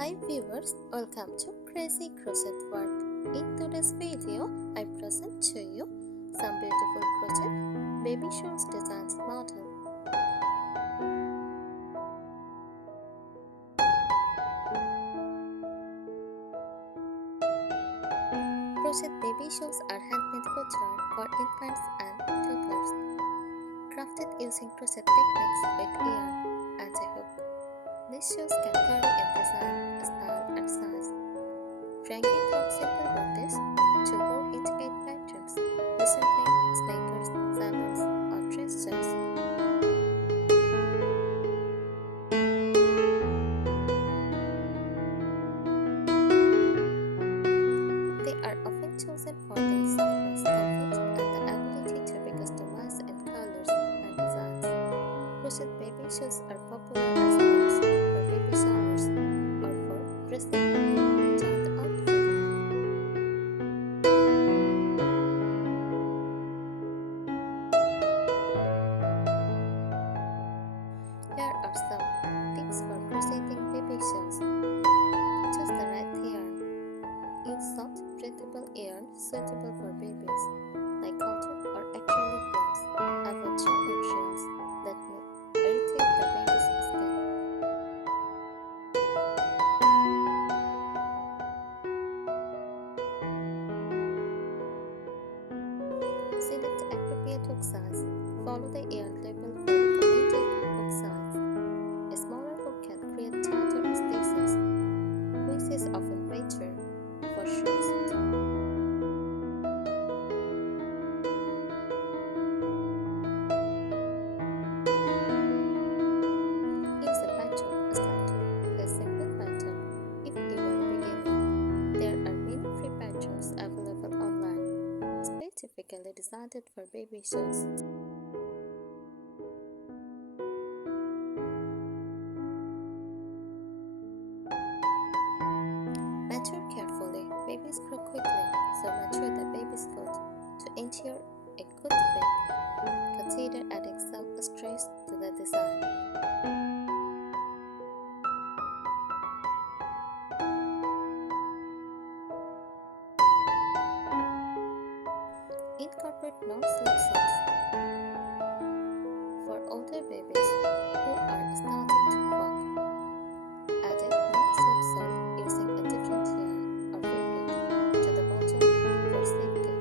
Hi viewers, welcome to Crazy Crochet World. In today's video, I present to you some beautiful crochet baby shoes designs model. Crochet baby shoes are handmade couture for infants and toddlers, crafted using crochet techniques with yarn and a hook. These shoes can vary in design, style, and size, ranging from simple bodies to more intricate patterns, resembling sneakers, sandals, or dress shoes. They are often chosen for their softness, comfort, and the ability to be customized in colors and designs. Crochet baby shoes are popular as gifts for baby showers or for dressing up a child outfit. Here are some tips for crocheting baby shoes. Choose the right yarn. Use soft, breathable yarn suitable for babies, like cotton or acrylic blocks. Avoid sharp materials that may irritate the baby's skin. Select the appropriate hook size. Follow the yarn label for recommended hook size. A smaller hook can create tighter stitches, which is often better for shoes. Use a pattern style tool, a simple pattern if you are a beginner. There are many free patterns available online, specifically designed for baby shoes. Mature carefully. Babies grow quickly, so mature the baby's foot to ensure a good fit. Consider adding some stress to the design. Incorporate non-slip soles for older babies who are starting to walk. Add a non-slip sole using a different yarn or fabric to the bottom for safety.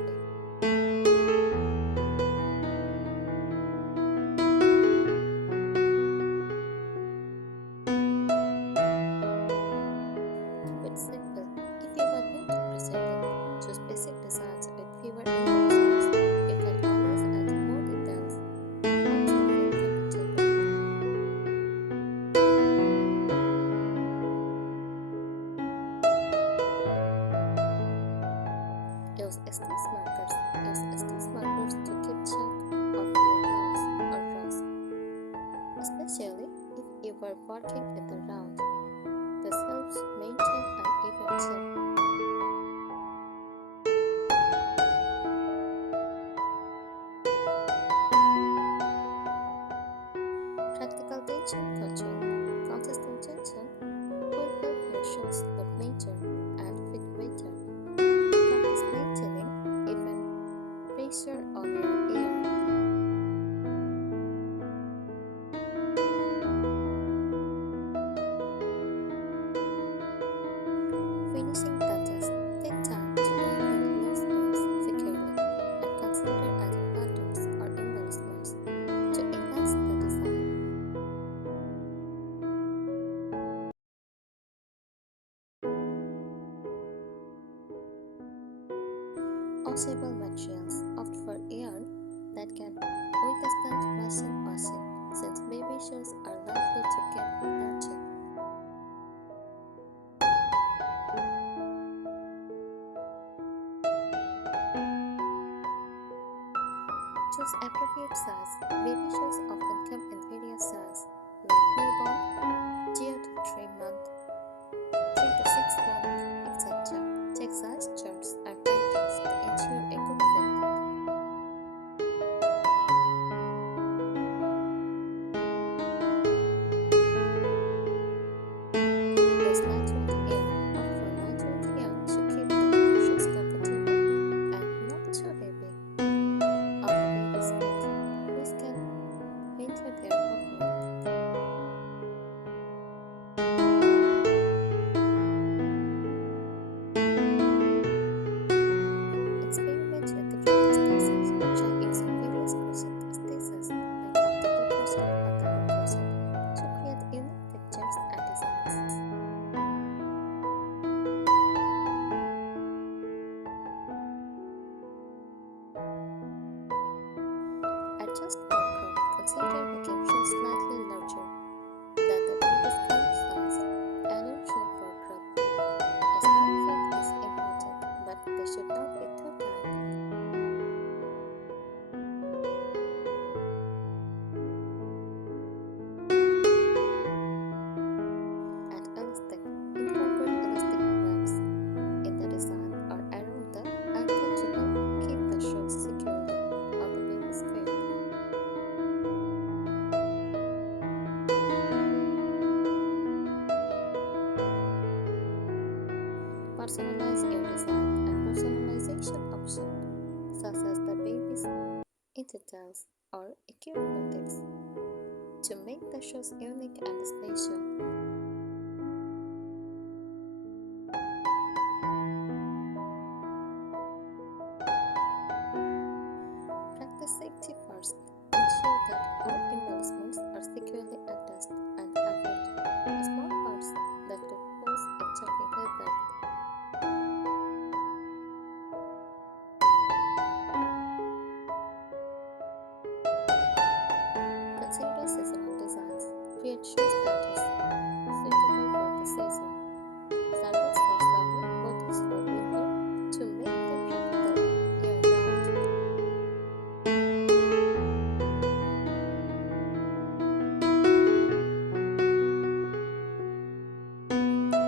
Keep it simple. If you want new to crocheting, choose basic designs with fewer embellishments. You can always add more details once you feel comfortable. Use stitch markers. Use stitch markers to keep track of your rounds or rows, especially if you are working in the round. This helps maintain an even shape. Practical tension control. Consistent tension will help your shoes look neater and fit better. Practice maintaining even pressure on your ear. Finishing touches. Take time to open loose ends securely and consider adding buttons or embellishments to enhance the design. Washable materials opt for yarn that can withstand washing since baby shoes are likely to get dirty. Choose appropriate size. Baby shoes often come in various sizes like newborn, 0 to 3 months, 3 to 6 months, etc. Check size charts and patterns to ensure a good fit. Use lightweight Personalize your design and personalization options, such as the baby's details or acrobatics, to make the shows unique and special. Practice safety first. Ensure that all embellishments are securely attached and avoid small parts that could cause a choking hazard. Consider seasonal designs. Create shoes that is suitable for the season. Sandals for summer, boots for winter, to make them practical year-round.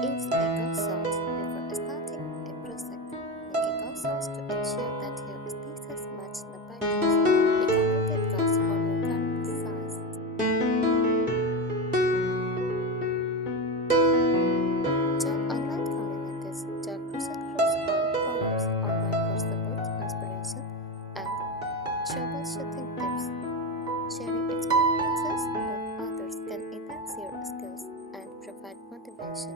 Use a gauze salt before starting a project. Make a gauze sauce to ensure that your stitches match the pattern's recommended gauze for your current size. Join online communities, join crochet groups or forums online for support, inspiration, and troubleshooting tips. Sharing experiences with others can enhance your skills and provide motivation.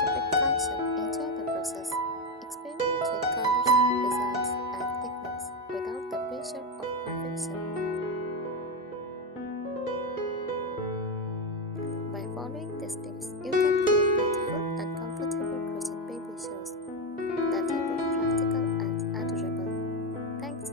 Keep it fun, enjoy the process. Experiment with colors, designs, and techniques without the pressure of perfection. By following these tips, you can create beautiful and comfortable crochet baby shoes that are both practical and adorable. Thanks